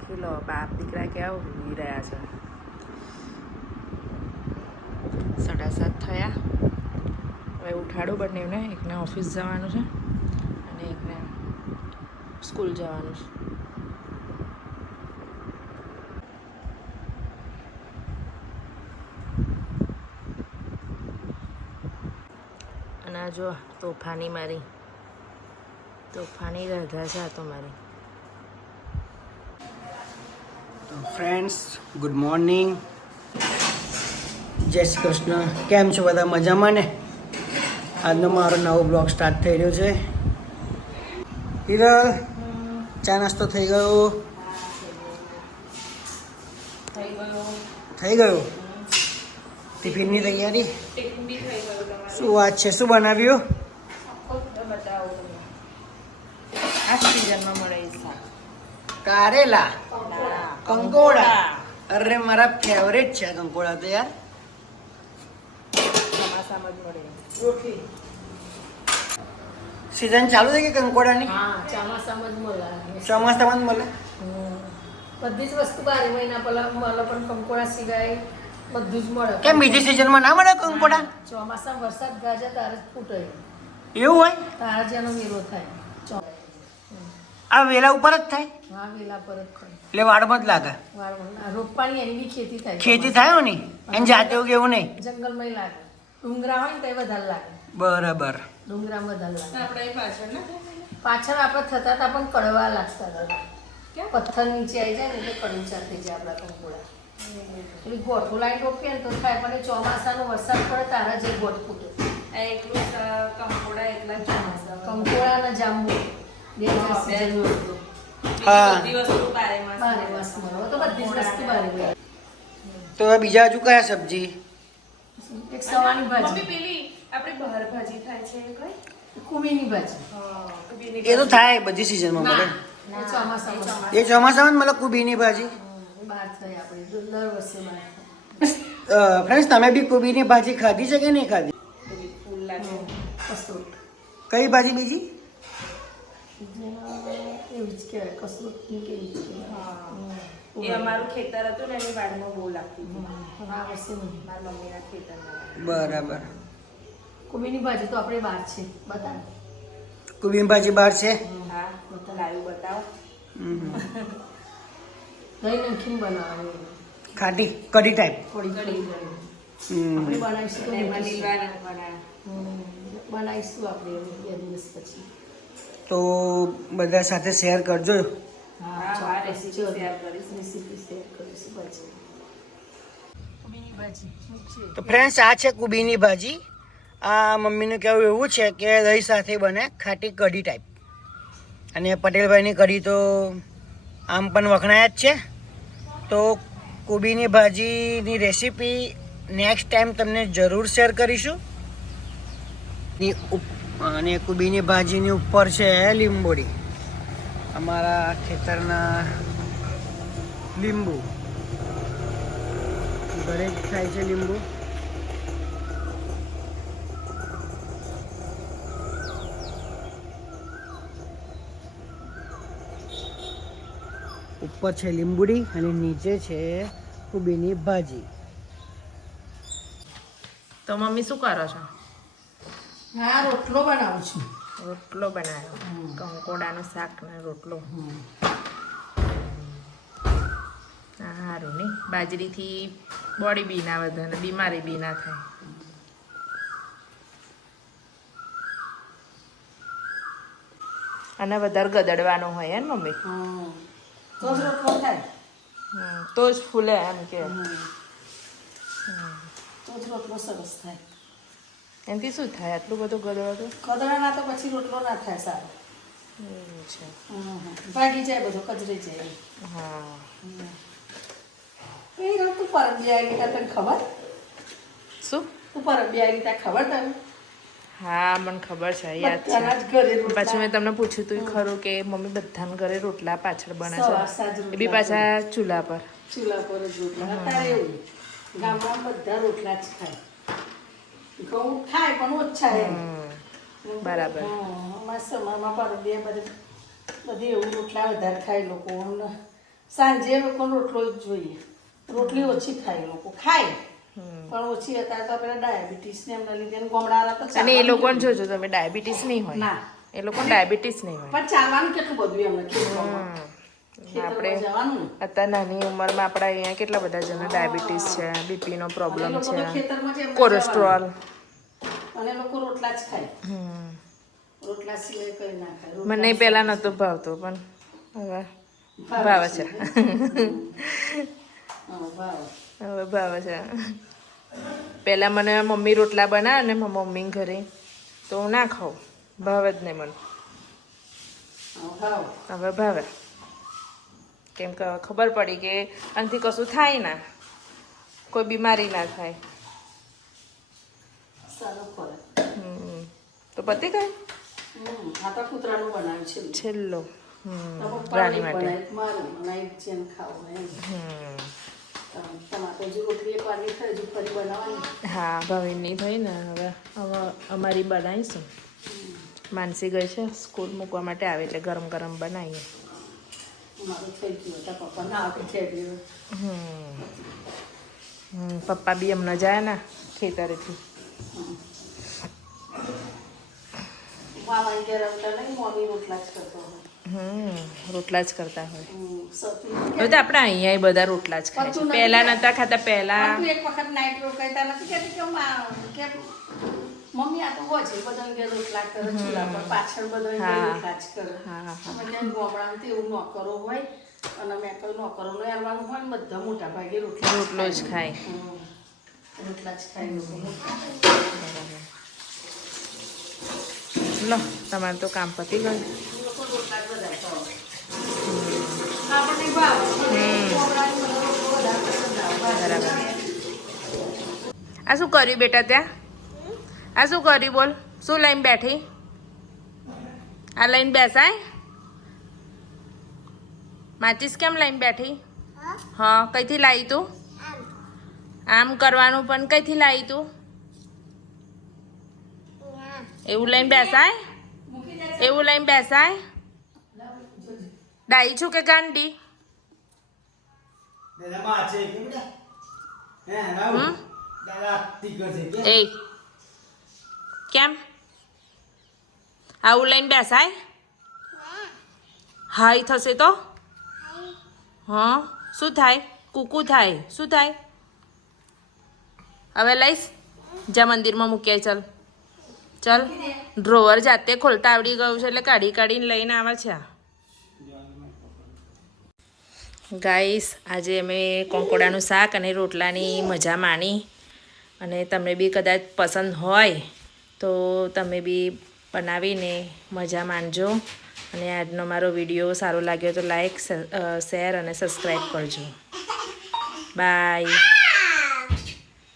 દેખી બાપ દીકરા કેવા હોઈ રહ્યા છે? સાડા સાત થયા. હવે ઉઠાડું બંનેને, એકને ઓફિસ જવાનું છે અને એકને સ્કૂલ જવાનું છે. અને જો, તોફાની મારી. તોફાની રાધા છે આ તો મારી તો ફ્રેન્ડ્સ ગુડ મોર્નિંગ જય શ્રી કૃષ્ણ. કેમ છો બધા? મજામાં ને? આજનો મારો નવો બ્લોગ સ્ટાર્ટ થઈ રહ્યો છે. હિરલ ચા નાસ્તો થઈ ગયો? થઈ ગયો. ટિફિનની તૈયારી? શું વાત છે? શું બનાવ્યું? કારેલા. કંકોડા. અરે મારા ફેવરેટ છે કંકોડા તો યાર. ચોમાસામાં જ મળે. સિઝન ચાલુ થઈ ગઈ કંકોડાની? હા ચોમાસામાં જ મળે. ચોમાસામાં જ મળે? બધી જ વસ્તુ બારે મહિના પહેલા મળે પણ કંકોડા સિવાય બધું જ મળે. કેમ બીજી સિઝનમાં ના મળે કંકોડા? ચોમાસામાં વરસાદ ગાજે તારે જ ફૂટે. એવું હોય? તારે જેનો એનો થાય. ચો- આ વેલા ઉપર જ થાય? હા વેલા પર જ એટલે વાડમાં જ લાગે. આ રોપવાની એની બી ખેતી થાય. ખેતી થાય ને એને જાતે એવું કેવું નહીં? જંગલમાં લાગે. ડુંગરા હોય ને તો વધારે લાગે. બરાબર. ડુંગરા વધારે લાગે. આપણે પાછળ ના પાછળ આપણે થતા હતા પણ કડવા લાગતા હતા. પથ્થર નીચે આવી જાય ને એટલે કડુચા થઈ જાય આપણા કંકોડા પેલી ગોઠું લાઈન રોપીએ ને તો થાય પણ એ ચોમાસાનો વરસાદ પડે તારા જે ગોઠ ફૂટે. આ એકલું સ- કંકોડા એકલા જ કંકોડા અને જાંબુ. તો બીજા હજુ કયા સબ્જી? એક સવાની ભાજી. પેલી આપણે બહાર ભાજી થાય છે એ કઈ? કુબીની ભાજી. એ તો થાય બધી સિઝનમાં મળે એ ચોમાસામાં. મતલબ કુબીની ભાજી? ફ્રેન્ડ્સ તમે બી કુબીની ભાજી ખાધી છે કે નહીં ખાધી? કઈ ભાજી બીજી? એવું જ કહેવાય કસૂરની કે એવું જ કહેવાય. હા. એ અમારું ખેતર હતું ને એની વાડીમાં બહુ લાગતી હતી. આ વર્ષે નહીં મારા મમ્મીના ખેતરમાં. બરાબર. કુબીની ભાજી તો આપણે બહાર છે. બતા કુબીની ભાજી બહાર છે? હા લાવ્યું બતાવો. હમ. દહીં નાખીને બનાવવાની ખાટી કઢી ટાઈપ થોડી કઢી. આપણે બનાવીશું તો એમાં મૂકીશું. લીલવા રંગ બનાવ્યા હમ, બનાવીશું આપણે બે દિવસ પછી. તો બધા સાથે શેર કરજો. તો ફ્રેન્ડ્સ આ છે કુબીની ભાજી. આ મમ્મીનું કહેવું એવું છે કે દહીં સાથે બને ખાટી કઢી ટાઈપ અને પટેલભાઈની કઢી તો આમ પણ વખણાય જ છે. તો કુબીની ભાજીની રેસીપી નેક્સ્ટ ટાઈમ તમને જરૂર શેર કરીશું. ની અને કુબીની ભાજીની ઉપર છે લીંબોડી અમારા ખેતરના લીંબુ. ઘરે જ થાય છે લીંબુ. ઉપર છે લીંબુડી અને નીચે છે કુબીની ભાજી. તો મમ્મી શું કરો છો? હા રોટલો બનાવું છું. રોટલો બનાવ્યો. કંકોડાનું શાક ને રોટલો. સારું નહીં બાજરીથી બોડી બી ના વધે અને બીમારી બી ના થાય. અને વધારે ગદડવાનો હોય એમ મમ્મી? તો જ ફૂલે એમ કે. તો જ રોટલો સરસ થાય. એનાથી શું થાય? આટલું બધું ગદડતું ગદડાના તો પછી રોટલો ના થાય સારો. એવું છે. ભાગી જાય બધો કચરી જાય હા. એ તું પરબી આવી ગયા તને ખબર? શું? તું પરબી આવી ખબર તને? હા મને ખબર છે યાદ છે. પાછું મેં તમને પૂછ્યું તું ખરું કે મમ્મી બધાને ઘરે રોટલા પાછળ બને છે? એ બી પાછા ચૂલા પર. ચૂલા પર જ રોટલા. ગામમાં બધા રોટલા જ ખાય. ઘઉં ખાય પણ ઓછા એમ. હમ, બરાબર. સમાજમાં પણ બે બધે બધી એવું રોટલા વધારે ખાય લોકો. સાંજે લોકો રોટલો જ જોઈએ. રોટલી ઓછી ખાય લોકો. ખાય પણ ઓછી હતા તો પેલા ડાયાબિટીસ ને એમના લીધે ગમડા તો અને એ લોકો લોકોને જોજો તમે ડાયાબિટીસ નહીં હોય. ના. એ લોકો ડાયાબિટીસ નહીં હોય. પણ ચાલવાનું કેટલું બધું એમને આપણે અત્યાર નાની ઉંમરમાં આપણા અહીંયા કેટલા બધા જણા ડાયાબિટીસ છે બીપીનો પ્રોબ્લેમ છે કોલેસ્ટ્રોલ. અને લોકો રોટલા જ ખાય. રોટલા સિવાય કઈ ના ખાય. મને પહેલાં નહોતું ભાવતું પણ હવે ભાવે છે. હવે ભાવે છે. પહેલાં મને મમ્મી રોટલા બનાવે ને મારા મમ્મી ઘરે તો હું ના ખાઉં. ભાવે જ નહીં મને. હવે ભાવે. કેમ કે ખબર પડી કે આનાથી કશું થાય ના. કોઈ બીમારી ના થાય. તો પતિ છે છેલ્લો. રાણી માટે. હા ભાવિનની ભાઈ ને હવે હવે અમારી બનાવીશું. માનસી ગઈ છે સ્કૂલ મૂકવા માટે આવે એટલે ગરમ ગરમ બનાવીએ. મારું થઈ ગયું હતા પપ્પા ના બી હમણાં જાય ને ખેતરેથી મામાની ઘેર આવતા નહીં મમ્મી રોટલા જ કરતો હોય રોટલા જ કરતા હોય હવે તો આપણે અહીંયા બધા રોટલા જ ખાય પહેલા નતા ખાતા પહેલા એક વખત નાઈટ રોકાતા નથી કે મમ્મી આ તો હોય છે બધા ઘેર રોટલા કરે ચૂલા પર પાછળ બધા ઘેર. રોટલા જ કરે. હા, હા. અમે ત્યાં ગામડામાં તો એવું નોકરો હોય અને મેં કહ્યું નોકરોનું આવવાનું હોય ને બધા મોટા ભાગે રોટલા રોટલો જ ખાય. રોટલા જ ખાય લો તમારે તો કામ પતી ગયું. લોકો રોટલા જ. આપણને ભાવે. બરાબર. આ શું કર્યું બેટા ત્યાં? આ શું કર્યું બોલ? શું લઈને બેઠી? આ લઈને બેસાય? માચીસ કેમ લઈને બેઠી? હા કઈથી લાવી તું? આમ કરવાનું પણ કઈથી લાવી તું? એવું લઈને બેસાય? એવું લઈને બેસાય? ડાઈ છું કે ગાંડી? હમ? એ કેમ? આવું લઈને બેસાય હાય. થશે તો? હા, શું થાય? કુકુ થાય. શું થાય? હવે લઈશ. જા મંદિરમાં મૂકે ચાલ. ચાલ. ડ્રોવર જાતે ખોલતા આવડી ગયું છે એટલે કાઢી કાઢીને લઈને આવે છે ગાઈસ, આજે અમે કોંકોડાનું શાક અને રોટલાની મજા માણી અને તમને બી કદાચ પસંદ હોય તો તમે બી બનાવીને મજા માણજો અને આજનો મારો વીડિયો સારો લાગ્યો તો લાઈક શેર અને સબસ્ક્રાઈબ કરજો. બાય.